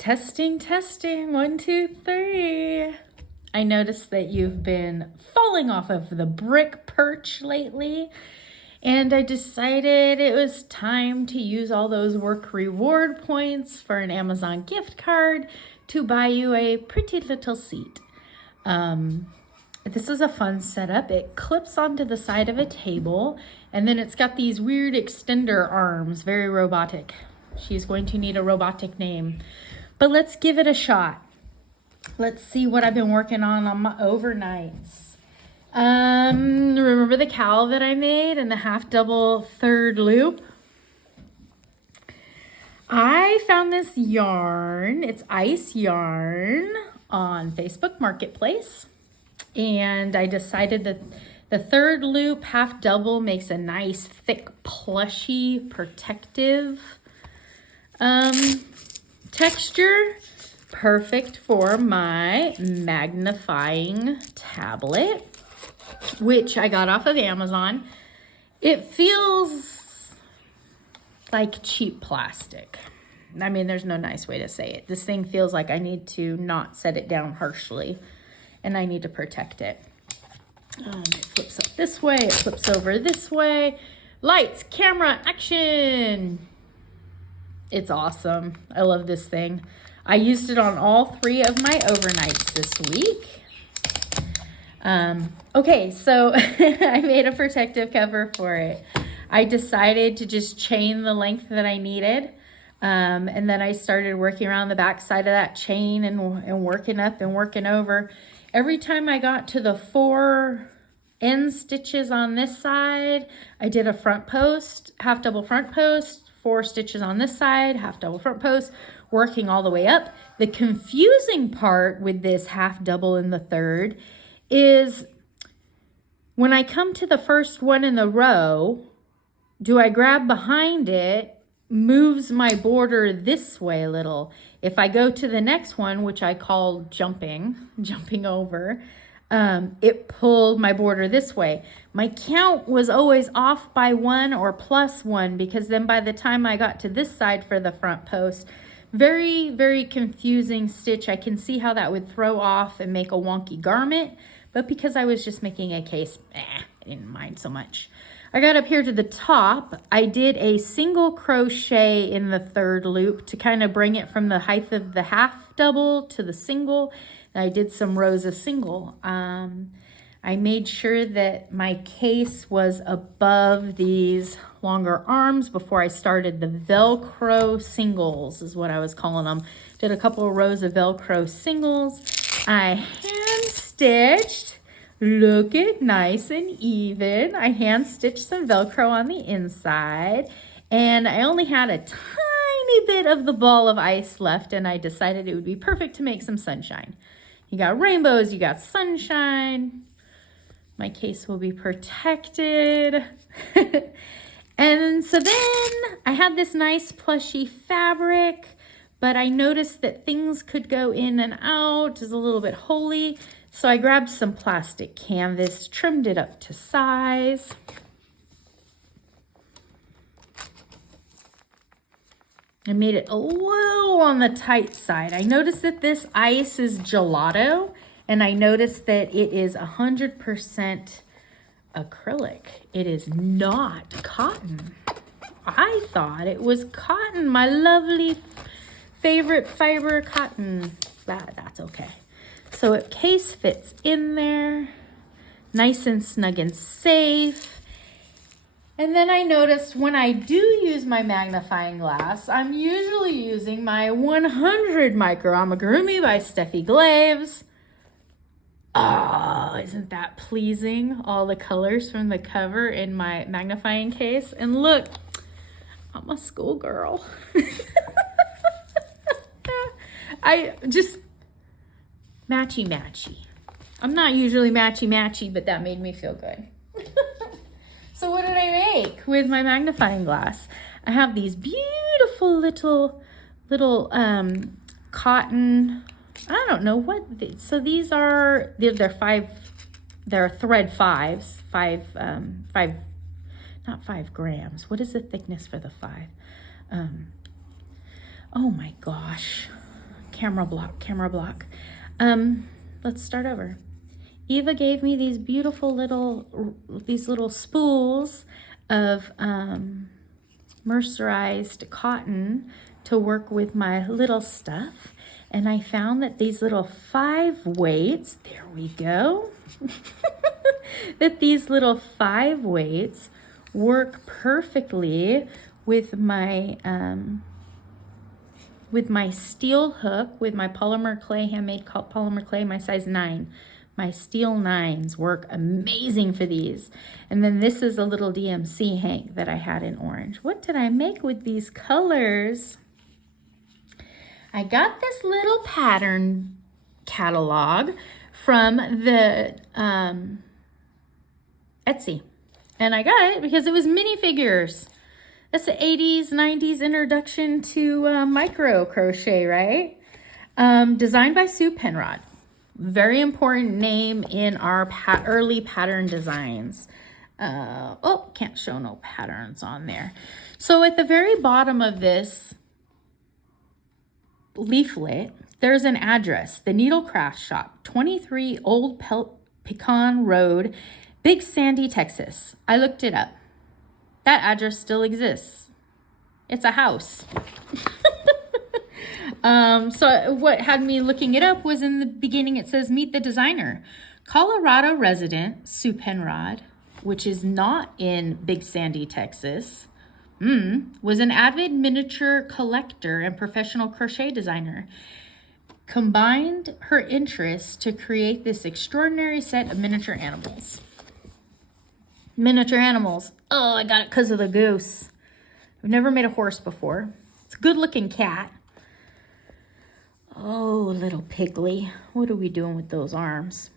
Testing, testing, 1, 2, 3. I noticed that you've been falling off of the brick perch lately, and I decided it was time to use all those work reward points for an Amazon gift card to buy you a pretty little seat. This is a fun setup. It clips onto the side of a table, and then it's got these weird extender arms, very robotic. She's going to need a robotic name. But let's give it a shot. Let's see what I've been working on my overnights. Remember the cowl that I made and the half double third loop? I found this yarn. It's ice yarn on Facebook Marketplace. And I decided that the third loop half double makes a nice thick plushy protective texture, perfect for my magnifying tablet, which I got off of Amazon. It feels like cheap plastic. I mean, there's no nice way to say it. This thing feels like I need to not set it down harshly, and I need to protect it. It flips up this way, it flips over this way. Lights, camera, action! It's awesome. I love this thing. I used it on all 3 of my overnights this week. Okay, so I made a protective cover for it. I decided to just chain the length that I needed. And then I started working around the back side of that chain and working up and working over. Every time I got to the 4 end stitches on this side, I did a front post, half double front post, 4 stitches on this side, half double front post, working all the way up. The confusing part with this half double in the third is when I come to the first one in the row, do I grab behind it, moves my border this way a little. If I go to the next one, which I call jumping over, it pulled my border this way. My count was always off by 1 or +1, because then by the time I got to this side for the front post, very, very confusing stitch. I can see how that would throw off and make a wonky garment, but because I was just making a case, I didn't mind so much. I got up here to the top. I did a single crochet in the third loop to kind of bring it from the height of the half double to the single. And I did some rows of single. I made sure that my case was above these longer arms before I started the Velcro singles, is what I was calling them. Did a couple of rows of Velcro singles. I hand stitched. Look it, nice and even. I hand stitched some Velcro on the inside, and I only had a tiny bit of the ball of ice left, and I decided it would be perfect to make some sunshine. You got rainbows, you got sunshine. My case will be protected. And so then I had this nice plushy fabric, but I noticed that things could go in and out. It's a little bit holey. So I grabbed some plastic canvas, trimmed it up to size. I made it a little on the tight side. I noticed that this ice is gelato, and I noticed that it is 100% acrylic. It is not cotton. I thought it was cotton, my lovely favorite fiber cotton. That's okay. So it case fits in there, nice and snug and safe. And then I noticed when I do use my magnifying glass, I'm usually using my 100 micro amigurumi by Steffi Glaves. Oh, isn't that pleasing? All the colors from the cover in my magnifying case. And look, I'm a schoolgirl. I just matchy-matchy. I'm not usually matchy-matchy, but that made me feel good. So what did I make with my magnifying glass? I have these beautiful little cotton, I don't know what, so these are, they're thread 5s, not 5 grams. What is the thickness for the 5? Oh my gosh. camera block. Let's start over. Eva gave me these beautiful little spools of mercerized cotton to work with my little stuff. And I found that these little 5 weights, there we go, that these little 5 weights work perfectly with my steel hook, with my polymer clay, handmade polymer clay, my size 9. My steel 9s work amazing for these. And then this is a little DMC hank that I had in orange. What did I make with these colors? I got this little pattern catalog from the Etsy. And I got it because it was minifigures. That's the 80s, 90s introduction to micro crochet, right? Designed by Sue Penrod. Very important name in our early pattern designs. Oh, can't show no patterns on there. So at the very bottom of this leaflet, there's an address, the Needlecraft Shop, 23 Old Pecan Road, Big Sandy, Texas. I looked it up. That address still exists. It's a house. So what had me looking it up was in the beginning it says, meet the designer. Colorado resident Sue Penrod, which is not in Big Sandy, Texas, was an avid miniature collector and professional crochet designer. Combined her interests to create this extraordinary set of miniature animals. Miniature animals. Oh, I got it because of the goose. I've never made a horse before. It's a good looking cat. Oh, little pigly. What are we doing with those arms?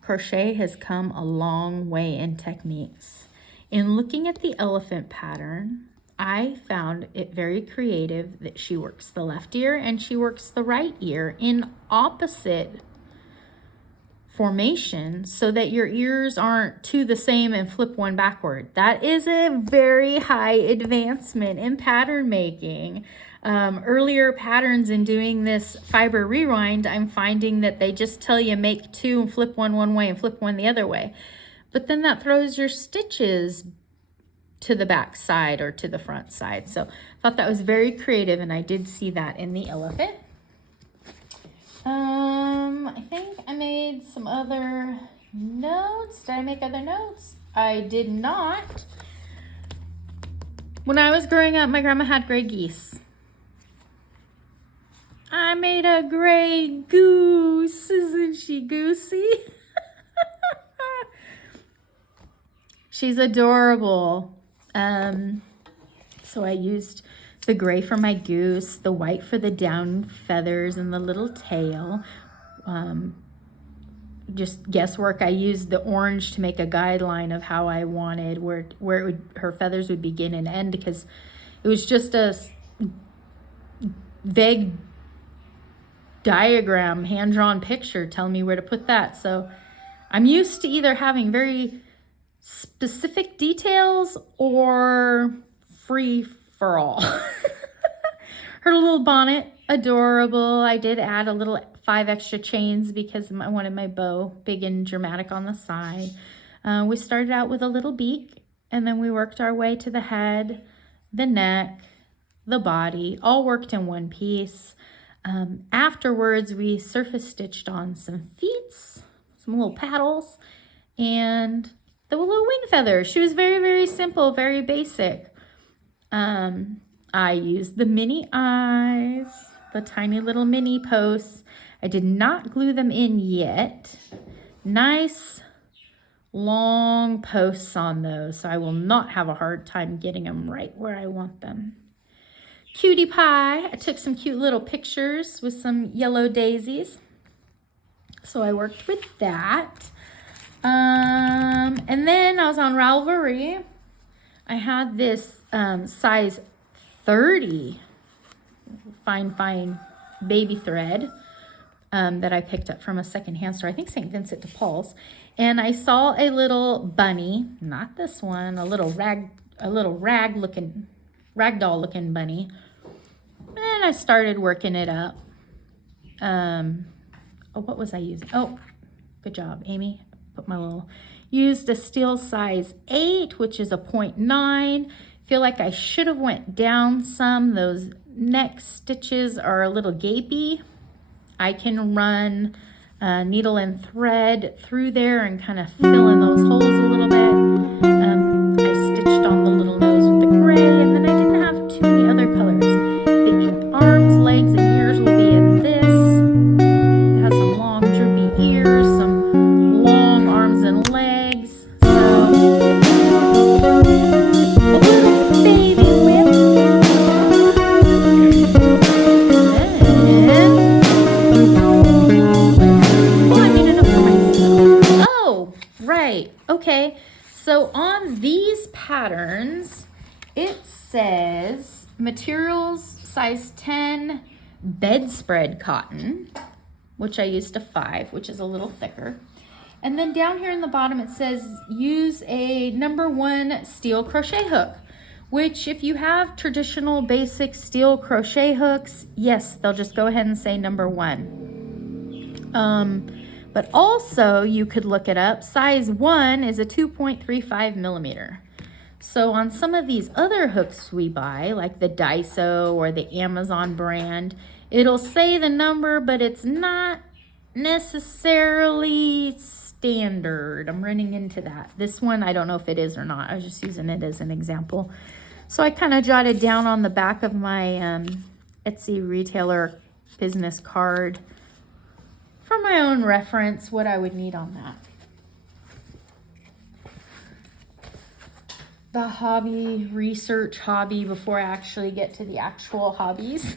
Crochet has come a long way in techniques. In looking at the elephant pattern, I found it very creative that she works the left ear and she works the right ear in opposite formation so that your ears aren't two the same and flip one backward. That is a very high advancement in pattern making. Earlier patterns in doing this fiber rewind, I'm finding that they just tell you make 2 and flip one way and flip one the other way. But then that throws your stitches to the back side or to the front side. So I thought that was very creative, and I did see that in the elephant. I think I made some other notes. Did I make other notes? I did not. When I was growing up, my grandma had gray geese. I made a gray goose. Isn't she goosey? She's adorable. So I used the gray for my goose, the white for the down feathers and the little tail. Just guesswork. I used the orange to make a guideline of how I wanted where her feathers would begin and end, because it was just a vague diagram, hand-drawn picture telling me where to put that. So I'm used to either having very specific details or free for all. Her little bonnet, adorable. I did add a little 5 extra chains because I wanted my bow big and dramatic on the side. We started out with a little beak, and then we worked our way to the head, the neck, the body, all worked in one piece. Afterwards, we surface stitched on some feet, some little paddles, and the little wing feathers. She was very, very simple, very basic. I used the mini eyes, the tiny little mini posts. I did not glue them in yet. Nice long posts on those, so I will not have a hard time getting them right where I want them. Cutie pie. I took some cute little pictures with some yellow daisies. So I worked with that. And then I was on Ralvery. I had this size 30 fine baby thread that I picked up from a secondhand store. I think St. Vincent de Paul's. And I saw a little bunny, not this one, a little ragdoll looking bunny. And I started working it up. oh, what was I using? Oh, good job, Amy. Put my little, used a steel size 8, which is a 0.9. Feel like I should have went down some. Those neck stitches are a little gapy. I can run needle and thread through there and kind of fill in those holes a little bit. I stitched on the little nose with the gray, and then I didn't have too many other colors. The arms, legs, and ears will be in this. It has some long droopy ears, some long arms and legs. So, a little baby whip. Right. Okay. So on these patterns, it says materials size 10 bedspread cotton, which I used a 5, which is a little thicker. And then down here in the bottom, it says use a #1 steel crochet hook, which if you have traditional basic steel crochet hooks, yes, they'll just go ahead and say #1. But also you could look it up. Size 1 is a 2.35 millimeter. So on some of these other hooks we buy, like the Daiso or the Amazon brand, it'll say the number, but it's not necessarily standard. I'm running into that. This one, I don't know if it is or not. I was just using it as an example. So I kind of jotted down on the back of my Etsy retailer business card for my own reference what I would need on that. The hobby, research hobby before I actually get to the actual hobbies.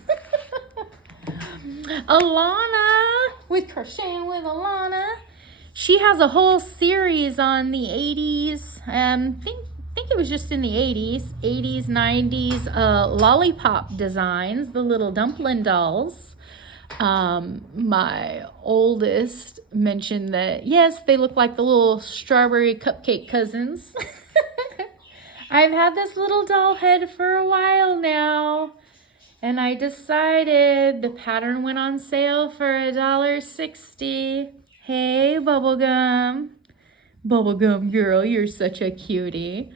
Alana with Crocheting with Alana. She has a whole series on the 80s. Think it was just in the 80s, 90s, lollipop designs, the little dumpling dolls. My oldest mentioned that, yes, they look like the little strawberry cupcake cousins. I've had this little doll head for a while now, and I decided the pattern went on sale for $1.60. Hey, Bubblegum. Bubblegum girl, you're such a cutie.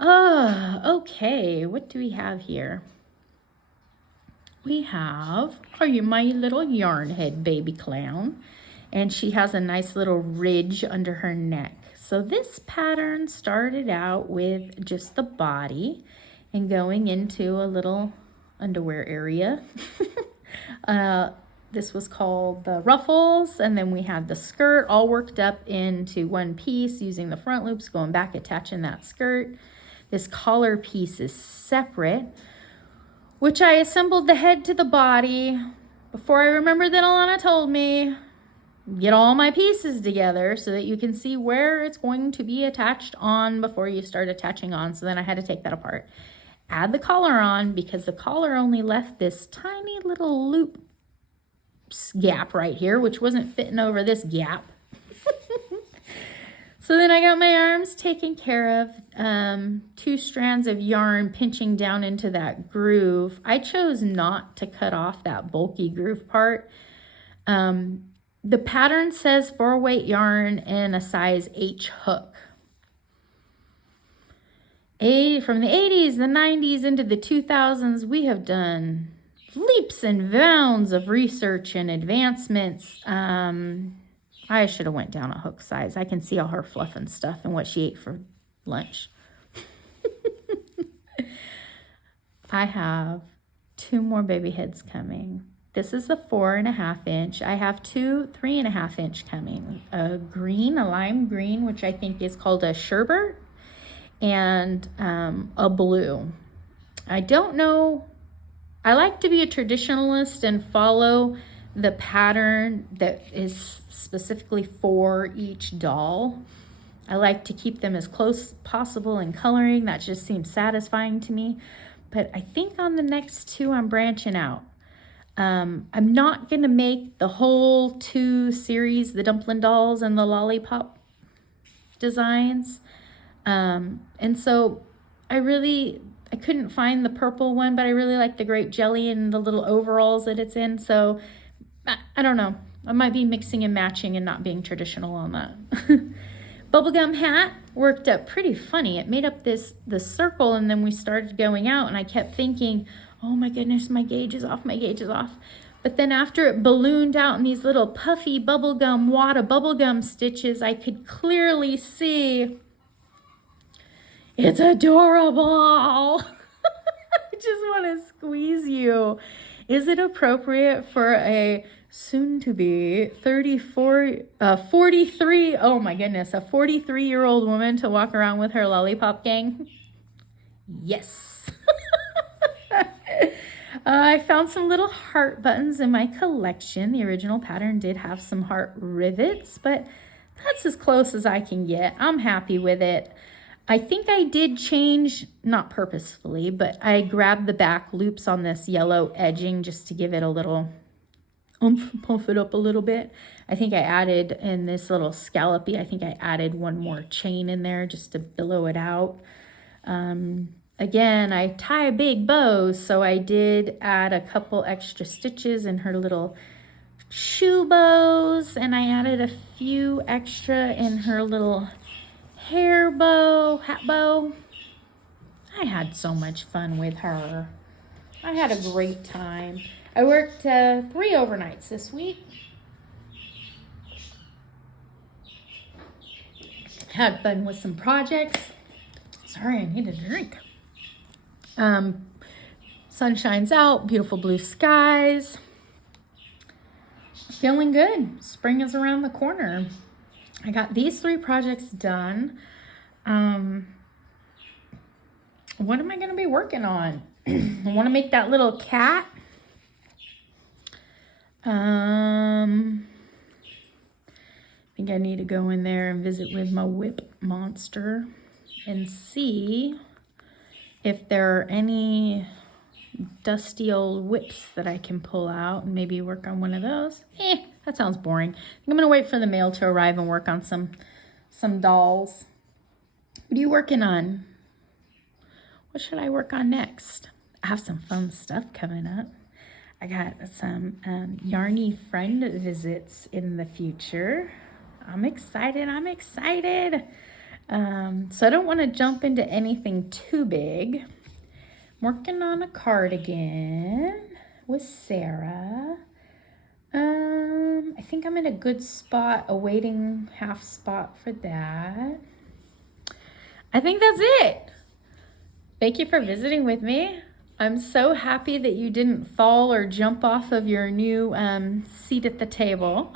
Okay, what do we have here? We have, my little yarn head baby clown, and she has a nice little ridge under her neck. So this pattern started out with just the body and going into a little underwear area. This was called the ruffles, and then we had the skirt all worked up into one piece using the front loops, going back, attaching that skirt. This collar piece is separate, which I assembled the head to the body before I remembered that Alana told me, get all my pieces together so that you can see where it's going to be attached on before you start attaching on. So then I had to take that apart. Add the collar on because the collar only left this tiny little loop gap right here, which wasn't fitting over this gap. So then I got my arms taken care of, 2 strands of yarn pinching down into that groove. I chose not to cut off that bulky groove part. The pattern says 4-weight yarn and a size H hook. From the 80s, the 90s, into the 2000s, we have done leaps and bounds of research and advancements. I should have went down a hook size. I can see all her fluff and stuff and what she ate for lunch. I have 2 more baby heads coming. This is the 4.5 inch. I have 2 3.5 inch coming. A lime green, which I think is called a sherbet, and a blue. I don't know. I like to be a traditionalist and follow the pattern that is specifically for each doll. I like to keep them as close as possible in coloring. That just seems satisfying to me. But I think on the next 2, I'm branching out. I'm not going to make the whole 2 series, the dumpling dolls and the lollipop designs. And so I couldn't find the purple one, but I really like the grape jelly and the little overalls that it's in. So I don't know. I might be mixing and matching and not being traditional on that. Bubblegum hat worked up pretty funny. It made up this circle, and then we started going out, and I kept thinking, oh my goodness, my gauge is off, my gauge is off. But then after it ballooned out in these little puffy bubblegum, wad of bubblegum stitches, I could clearly see it's adorable. I just want to squeeze you. Is it appropriate for a soon-to-be 43, oh my goodness, a 43-year-old woman to walk around with her lollipop gang? Yes. I found some little heart buttons in my collection. The original pattern did have some heart rivets, but that's as close as I can get. I'm happy with it. I think I did change, not purposefully, but I grabbed the back loops on this yellow edging just to give it a little oomph, puff it up a little bit. I think I added in this little scallopy, I think I added one more chain in there just to billow it out. Again, I tie big bows, so I did add a couple extra stitches in her little shoe bows, and I added a few extra in her little hair bow, hat bow. I had so much fun with her. I had a great time. I worked 3 overnights this week. Had fun with some projects. Sorry, I need a drink. Sun shines out, beautiful blue skies. Feeling good. Spring is around the corner. I got these 3 projects done. What am I going to be working on? I want to make that little cat. I think I need to go in there and visit with my whip monster and see if there are any dusty old whips that I can pull out and maybe work on one of those. That sounds boring. I think I'm going to wait for the mail to arrive and work on some dolls. What are you working on? What should I work on next? I have some fun stuff coming up. I got some yarny friend visits in the future. I'm excited. So I don't want to jump into anything too big. I'm working on a cardigan with Sarah. I think I'm in a good spot, a waiting half spot for that. I think that's it. Thank you for visiting with me. I'm so happy that you didn't fall or jump off of your new seat at the table.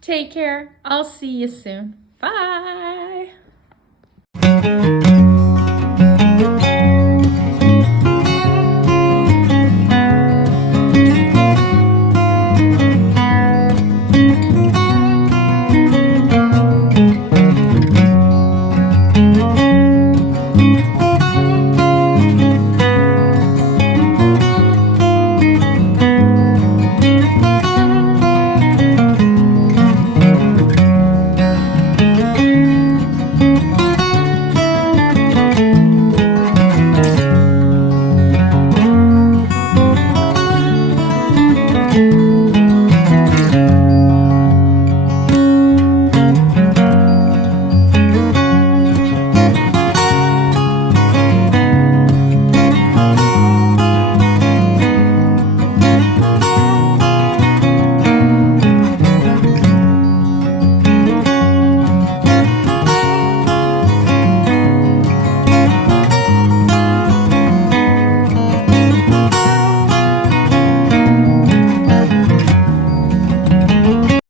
Take care. I'll see you soon. Bye.